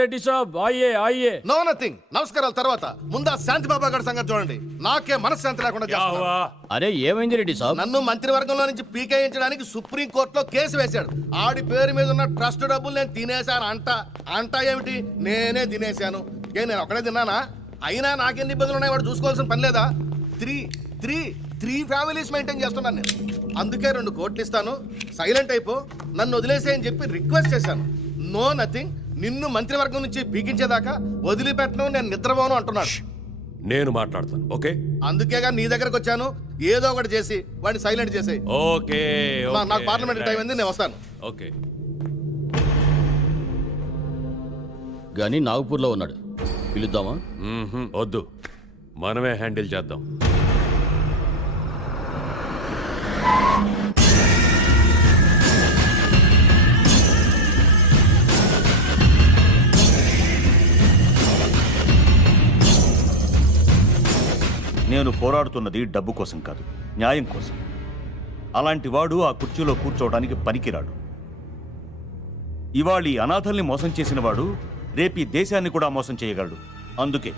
రెడ్డి సాబ్ ఆయ్యే ఆయ్యే. No nothing. నమస్కారాల తర్వాత ముందా శాంతి బాబా గారి సంగతి చూడండి. నాకే మనశ్శాంతి లేకుండా చేస్తున్నారు. అరే ఏమైంది రెడ్డి సాబ్? నన్ను మంత్రివర్గంలో నుంచి పీకేయించడానికి సుప్రీం కోర్టులో కేసు వేశాడు. ఆడి పేరు మీద ఉన్న ట్రస్ట్ డబ్బులు నేను తినేశాను అంట ఏమిటి? నేనే తినేశాను. నేను ఒకడే తిన్నానా? అయినా నాకెన్ని ఇబ్బందులు ఉన్నాయి వాడు చూసుకోవాల్సిన పని లేదా? త్రీ ఫ్యామిలీస్ మెయింటైన్ చేస్తున్నాను నేను. అందుకే 2 కోట్లు ఇస్తాను, సైలెంట్ అయిపో, నన్ను వదిలేసేయని చెప్పి రిక్వెస్ట్ చేశాను. No nothing. నిన్ను మంత్రివర్గం నుంచి పీకించేదాకా వదిలిపెట్టను, నేను నిద్రపోను అంటున్నాడు. నేను మాట్లాడతాను. ఓకే, అందుకేగా నీ దగ్గరకు వచ్చాను. ఏదో ఒకటి చేసి వాడిని సైలెంట్ చేసేయి. ఓకే. నాకు పార్లమెంట్ టైం ఉంది, నేను వస్తాను. ఓకే. గాని నాగపూర్లో ఉన్నాడు, పిలుద్దామా? వద్దు, మనమే హ్యాండిల్ చేద్దాం. నేను పోరాడుతున్నది డబ్బు కోసం కాదు, న్యాయం కోసం. అలాంటి వాడు ఆ కుర్చీలో కూర్చోవడానికి పనికిరాడు. ఇవాళ ఈ అనాథల్ని మోసం చేసిన వాడు రేపు ఈ దేశాన్ని కూడా మోసం చేయగలడు. అందుకే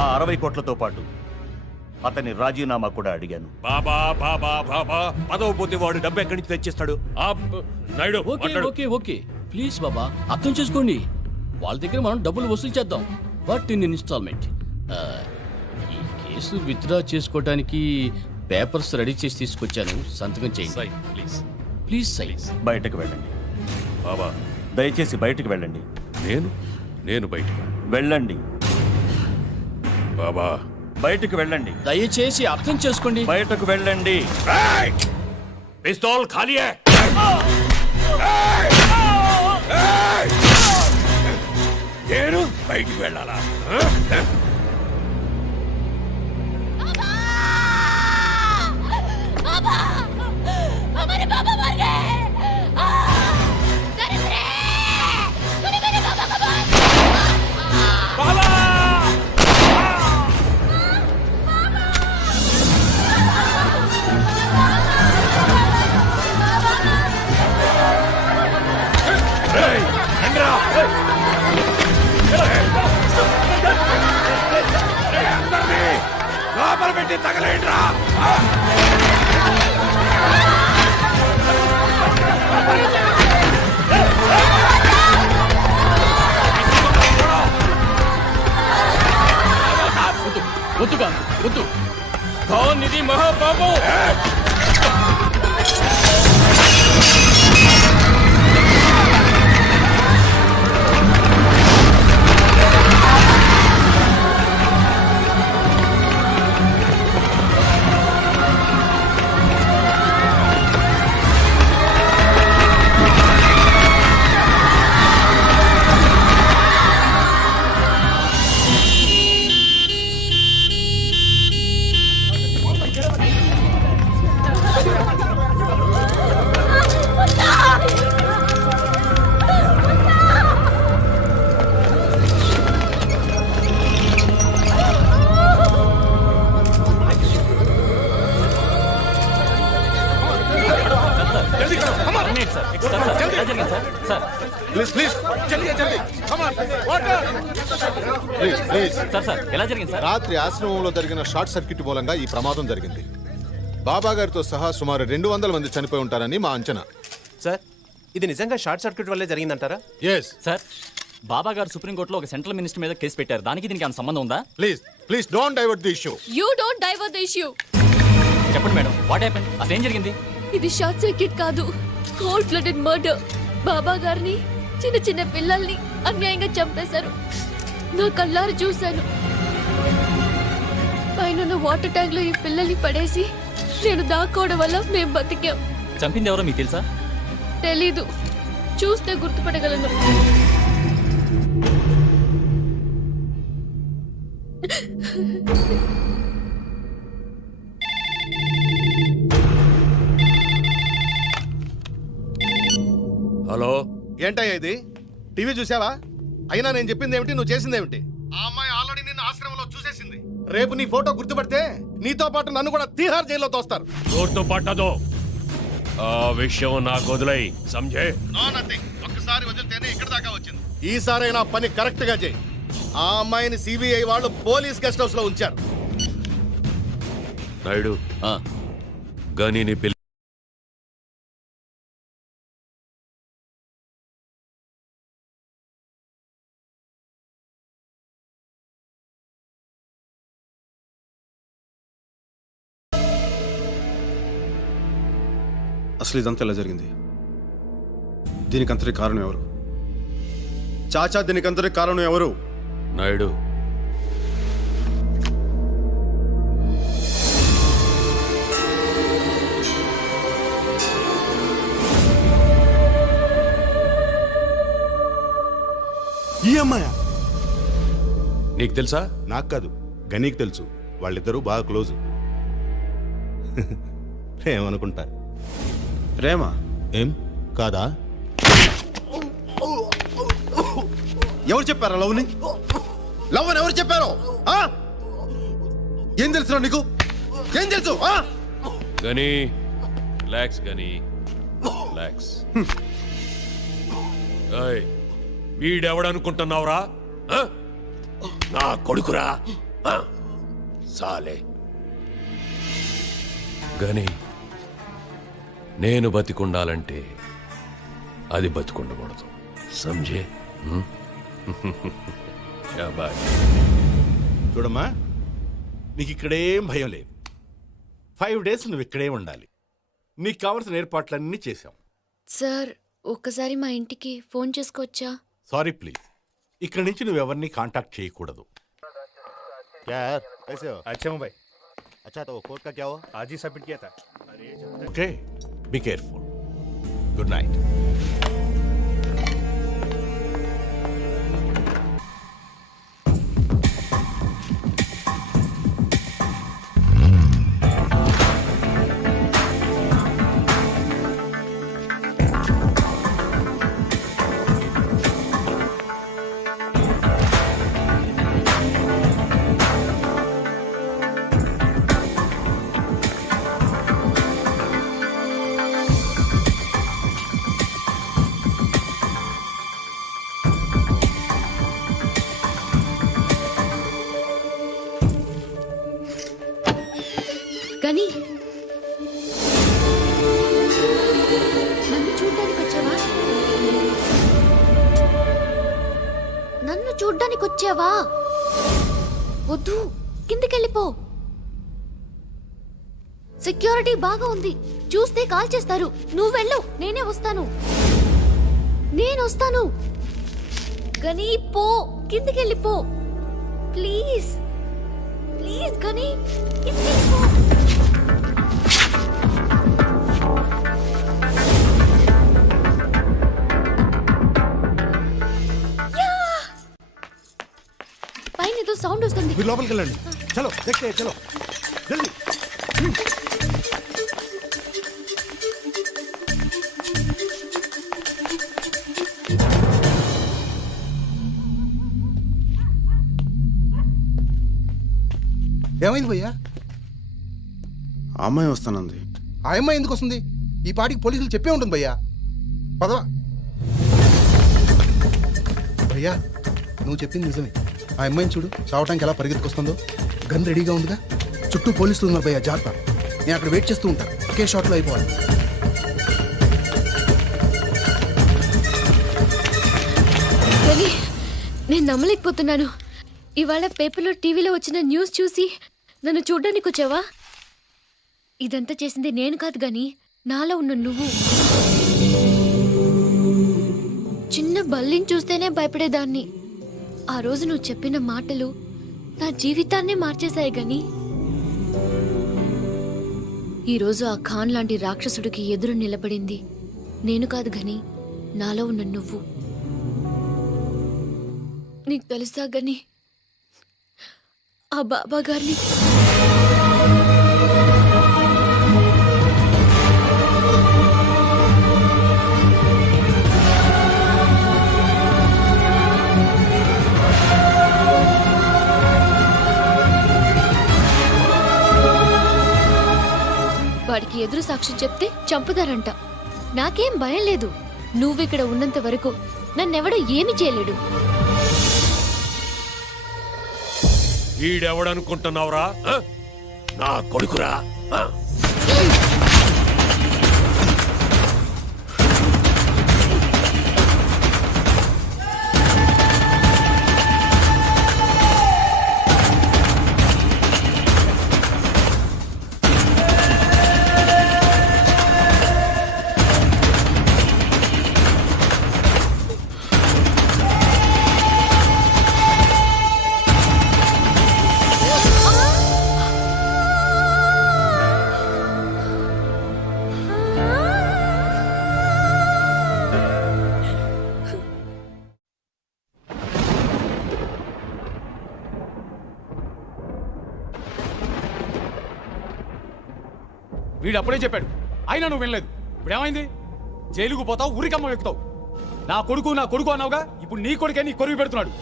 ఆ 60 కోట్లతో పాటు అతని రాజీనామా కూడా అడిగాను. బాబా బాబా బాబా, పదవి పోతే వాడు డబ్బు ఎక్కడి నుంచి తెచ్చిస్తాడు? Naidu, okay okay okay please బాబా, అర్థం చేసుకోండి. వాళ్ళ దగ్గర మనం డబ్బులు వసూలు చేద్దాం, బట్ ఇన్ ఇన్స్టాల్మెంట్. ఈ కేసు విత్డ్రా చేసుకోవడానికి పేపర్స్ రెడీ చేసి తీసుకొచ్చాను, సంతకం చేయండి ప్లీజ్. Please sign. బయటకు వెళ్ళండి బాబా, దయచేసి బయటకు వెళ్ళండి. నేను బయటకు వెళ్ళండి బాబా, బయటకు వెళ్ళండి. దయచేసి అర్థం చేసుకోండి. బయటకు వెళ్ళండి. పిస్తోల్ ఖాళీ హై. నేను బయటికి వెళ్ళాలా? हमारे पापा मर गए। तूने मेरे पापा को मार दिया। లోపల పెట్టి తగలేండ్రా. వద్దుగా వద్దు, ఖాన్ ఇది మహాపాపం. రాత్రి ఆశ్రమంలో జరిగిన షార్ట్ సర్క్యూట్ మూలంగా ఈ ప్రమాదం జరిగింది. బాబా గారితో సహా సుమారు 200 మంది చనిపోయి ఉంటారని మా అంచనా. సార్, ఇది నిజంగా షార్ట్ సర్క్యూట్ వల్లే జరిగిందంటారా? ఎస్ సార్, బాబా గారు సుప్రీంకోర్టులో ఒక సెంట్రల్ మినిస్టర్ మీద కేసు పెట్టారు. దానికి దీనికి ఏమైనా సంబంధం ఉందా? Please don't divert the issue. You don't divert the issue. చెప్పండి మేడం, వాట్ హ్యాపెండ్? అసలు ఏం జరిగింది? ఇది షార్ట్ సర్క్యూట్ కాదు, కోల్డ్ బ్లడెడ్ మర్డర్. బాబా గారిని, చిన్న చిన్న పిల్లల్ని అన్యాయంగా చంపేశారు. నా కళ్ళారు చూశాను. పైన వాటర్ ట్యాంక్ లో ఈ పిల్లల్ని పడేసి నేను దాక్కోవడం వల్ల మేము బతికాం. చంపింది ఎవరో మీకు తెలుసా? తెలీదు, చూస్తే గుర్తుపట్టగలను. హలో, ఏంటయ్యా ఇది? టీవీ చూసావా? అయినా నేను చెప్పింది ఏమిటి, నువ్వు చేసింది ఏమిటి? ఆ అమ్మాయి ఆల్రెడీ నిన్ను ఆశ్రమంలో చూసేసింది. రేపు నీ ఫోటో గుర్తుపడితే నీతో పాటు నన్ను కూడా తీహార్ జైల్లో తోస్తారు. గుర్తుపట్టదు. ఆ విషయం నాకు వదిలేయ్, సంజయ్. No nothing. ఒక్కసారి వదిలితేనే ఇక్కడ దాకా వచ్చింది. ఈసారైనా పని కరెక్ట్ గా చేయి. ఆ అమ్మాయిని సిబిఐ వాళ్ళు పోలీస్ గెస్ట్ హౌస్ లో ఉంచారు. నాయుడు ఆ, గనీని పిల్ల అసలు ఇదంతా ఎలా జరిగింది? దీనికంతటి కారణం ఎవరు? చాచా, దీనికంతటి కారణం ఎవరు? నాయుడు ఈ అమ్మాయ? నీకు తెలుసా? నాకు కాదు, గనీకి తెలుసు. వాళ్ళిద్దరూ బాగా క్లోజ్. ప్రేమనుకుంటా. ప్రేమ ఏం కాదా? ఎవరు చెప్పారా లవ్ని? లవ్ అని ఎవరు చెప్పారు? ఆ? ఏం తెలుసు నీకు? ఏం తెలుసు? ఆ? గనీ రిలాక్స్, గనీ రిలాక్స్. ఏయ్, వీడెవడనుకుంటున్నావురా? ఆ? నా కొడుకురా. ఆ? సాలే గనీ, నేను బతికుండాలంటే అది బతికుండకూడదు. సంజే? శాబాష్. చూడమ్మా, నీకు ఇక్కడేం భయం లేదు. 5 days నువ్వు ఇక్కడే ఉండాలి. నీకు కావలసిన ఏర్పాట్లన్నీ చేశాం. సార్ ఒక్కసారి మా ఇంటికి ఫోన్ చేసుకోవచ్చా? సారీ ప్లీజ్, ఇక్కడి నుంచి నువ్వు ఎవరిని కాంటాక్ట్ చేయకూడదు. Okay, be careful. Good night. కానీ నన్ను చూడ్డానికి వచ్చావా? నన్ను చూడ్డానికి వచ్చావా? వద్దు, కిందకెళ్ళిపో. సెక్యూరిటీ బాగా ఉంది, చూస్తే కాల్ చేస్తారు. నువ్వు వెళ్ళు, నేనే వస్తాను. నేను వస్తాను. గనీ పో, కిందకెళ్ళిపో ప్లీజ్. ప్లీజ్ గనీ, కిందకెళ్ళిపో. పైన ఏదో సౌండ్ వస్తుంది. మీరు లోపలికి వెళ్ళండి. చలో देखते हैं, చలో జల్దీ. ఏమైంది భయ్యా? ఆ అమ్మాయి వస్తానంది. ఆ అమ్మాయి ఎందుకు వస్తుంది? ఈ పాటికి పోలీసులు చెప్పే ఉంటుంది భయ్యా. పదవా భయ్యా, నువ్వు చెప్పింది నిజమే. ఆ అమ్మాయిని చూడు, చావటానికి ఎలా పరిగెత్తుకొస్తుందో. గన్ రెడీగా ఉందిగా, చుట్టూ పోలీసులు ఉన్నారు భయ్యా, జాగ్రత్త. నేను అక్కడ వెయిట్ చేస్తూ ఉంటాను, ఒకే షాట్లో అయిపోవాలి. కానీ నేను నమ్మలేకపోతున్నాను. ఇవాళ పేపర్లో టీవీలో వచ్చిన న్యూస్ చూసి నన్ను చూడ్డానికి వచ్చావా? ఇదంతా చేసింది నేను కాదు గాని నాలో ఉన్న నువ్వు. చిన్న బల్లిని చూస్తేనే భయపడేదాన్ని. ఆ రోజు నువ్వు చెప్పిన మాటలు నా జీవితాన్నే మార్చేశాయి గాని ఈరోజు ఆ ఖాన్ లాంటి రాక్షసుడికి ఎదురు నిలబడింది నేను కాదు గాని నాలో ఉన్న నువ్వు. నీకు తెలుసా గని, ఆ బాబా గారిని వాడికి ఎదురు సాక్ష్యం చెప్తే చంపుతారంట. నాకేం భయం లేదు. నువ్విక్కడ ఉన్నంత వరకు నన్నెవడో ఏమి చేయలేడు. ఈడెవడనుకుంటున్నావురా? నా కొడుకురా. వీడు అప్పుడే చెప్పాడు, అయినా నువ్వు వినలేదు. ఇప్పుడు ఏమైంది? జైలుకు పోతావు, ఊరికమ్మ ఎక్కుతావు. నా కొడుకు అన్నావుగా, ఇప్పుడు నీ కొడుకే నీ కొరువు పెడుతున్నాడు.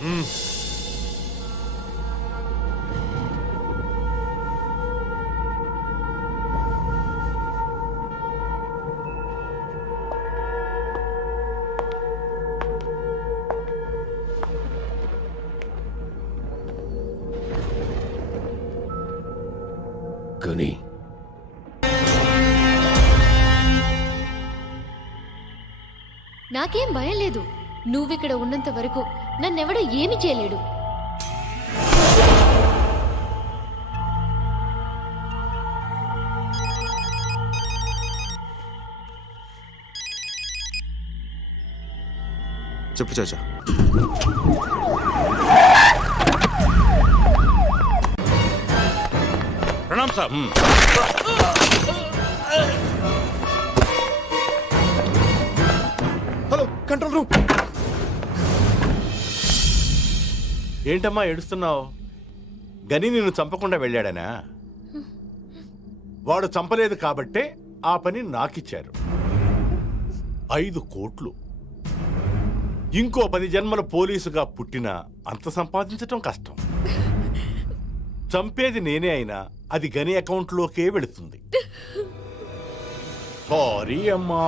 కానీ నాకేం భయం లేదు. నువ్విక్కడ ఉన్నంత వరకు నన్నెవడో ఏమి చేయలేడు. చెప్పు చాచా. ప్రణామ్ సాబ్. Hello, control room. ఏంటమ్మా ఏడుస్తున్నావు? గని నిన్ను చంపకుండా వెళ్ళాడనా? వాడు చంపలేదు కాబట్టే ఆ పని నాకిచ్చారు. 5 కోట్లు. ఇంకో 10 జన్మల పోలీసుగా పుట్టినా అంత సంపాదించటం కష్టం. చంపేది నేనే అయినా అది గని అకౌంట్లోకే వెళుతుంది. సారీ అమ్మా,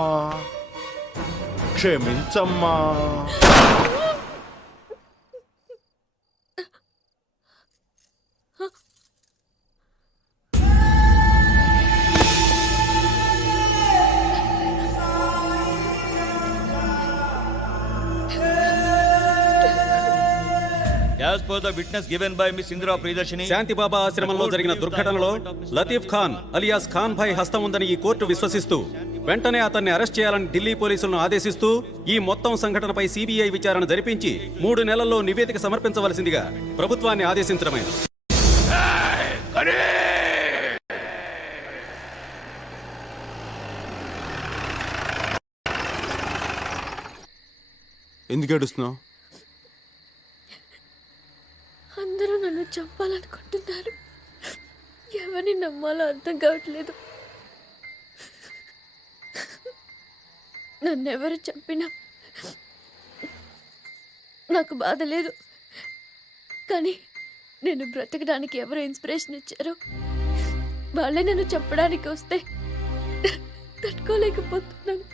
క్షమించమ్మా. శాంతిబాబా ఆశ్రమంలో జరిగిన దుర్ఘటనలో లతీఫ్ ఖాన్ అలియాస్ ఖాన్ భాయ్ హస్తం ఉందని ఈ కోర్టు విశ్వసిస్తూ వెంటనే అతన్ని అరెస్ట్ చేయాలని ఢిల్లీ పోలీసులను ఆదేశిస్తూ ఈ మొత్తం సంఘటనపై సిబిఐ విచారణ జరిపించి 3 నెలల్లో నివేదిక సమర్పించవలసిందిగా ప్రభుత్వాన్ని ఆదేశించడమైనది. ఎందుకు ఏడుస్తున్నావు? అందరూ నన్ను చంపాలనుకుంటున్నారు. ఎవరిని నమ్మాలో అర్థం కావట్లేదు. నన్నెవరు చంపినా నాకు బాధ లేదు. కానీ నేను బ్రతకడానికి ఎవరు ఇన్స్పిరేషన్ ఇచ్చారో వాళ్ళే నన్ను చంపడానికి వస్తే తట్టుకోలేకపోతున్నాను.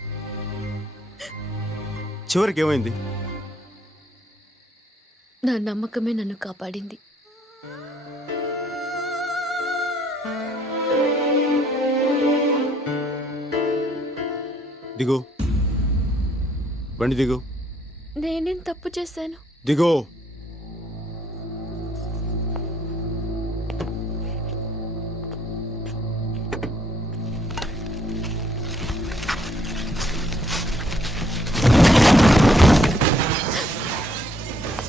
చివరికి ఏమైంది? నా నమ్మకమే నన్ను కాపాడింది. దిగు, బండి దిగు. నేనేం తప్పు చేశాను? దిగో.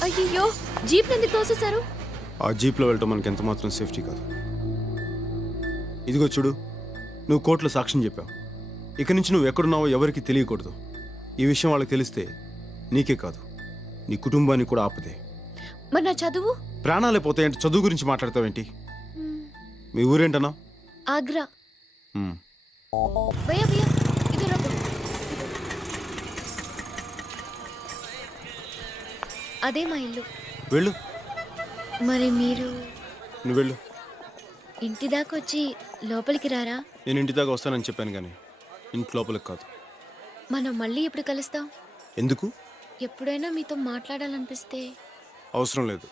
అయ్యో, జీప్ ఎందుకు తోసేశారు? ఆ జీప్లో వెళ్ళటం మనకి ఎంత మాత్రం సేఫ్టీ కాదు. ఇదిగో చూడు, నువ్వు కోర్టులో సాక్ష్యం చెప్పావు. ఇక నుంచి నువ్వు ఎక్కడున్నావో ఎవరికి తెలియకూడదు. ఈ విషయం వాళ్ళకి తెలిస్తే నీకే కాదు, నీ కుటుంబానికి కూడా ఆపదే. మరి నా చదువు? ప్రాణాలే పోతాయంటే చదువు గురించి మాట్లాడతావేంటి? మీ ఊరేంటన్నా? ఆగ్రా. భయ్యా భయ్యా, ఇదరా. అదే మా ఇల్లు. వెళ్ళు. మరి మీరు? నువ్వు వెళ్ళు. ఇంటి దాకా వచ్చి లోపలికి రారా? నేను ఇంటి దాకా వస్తానని చెప్పాను కానీ ఇంటి లోపలికి కాదు. మనం మళ్ళీ ఎప్పుడు కలుస్తాం? ఎందుకు? ఎప్పుడైనా మీతో మాట్లాడాలనిపిస్తే అవసరం లేదు.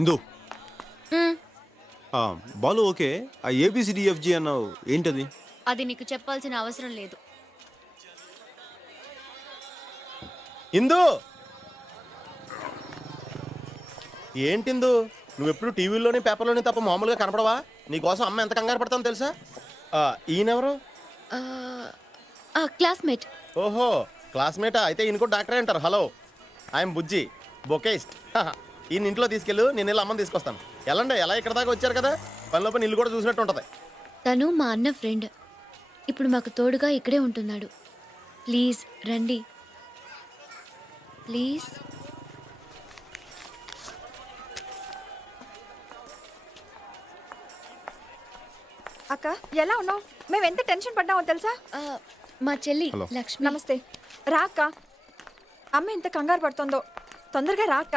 ఇందు బాలు ఓకే. ఆ ఏబిసిడిఎఫ్జి అన్నావు ఏంటది? అది నీకు చెప్పాల్సిన అవసరం లేదు. ఇందు ఏంటిందు నువ్వెప్పుడు టీవీలోని పేపర్లోని తప్ప మామూలుగా కనపడవా? నీకోసం అమ్మ ఎంత కంగారు పడతాను తెలుసా? ఈయనెవరు? క్లాస్మేట్. ఓహో క్లాస్మేటా? అయితే ఈయన కూడా డాక్టరే అంటారు. హలో, ఐఎమ్ బుజ్జి, బొకేస్ట్. ఈయన ఇంట్లో తీసుకెళ్ళు, నేను వెళ్ళి అమ్మని తీసుకొస్తాను. ఎలాండి, ఎలా ఇక్కడ దాకా వచ్చారు కదా, పనిలో పని ఇల్లు కూడా చూసినట్టు ఉంటుంది. తను మా అన్న ఫ్రెండ్. ఇప్పుడు మాకు తోడుగా ఇక్కడే ఉంటున్నాడు. ప్లీజ్ రండి, ప్లీజ్. అక్క ఎలా ఉన్నావు? మేము ఎంత టెన్షన్ పడ్డామో తెలుసా? మా చెల్లి లక్ష్మి. నమస్తే. రా అక్క. అమ్మ ఎంత కంగారు పడుతుందో, తొందరగా రా అక్క.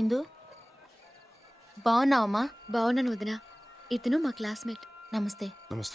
ఇందు బాగున్నావమ్మా? బాగున్నాను వదినా. ఇతను మా క్లాస్మేట్. నమస్తే. నమస్తే.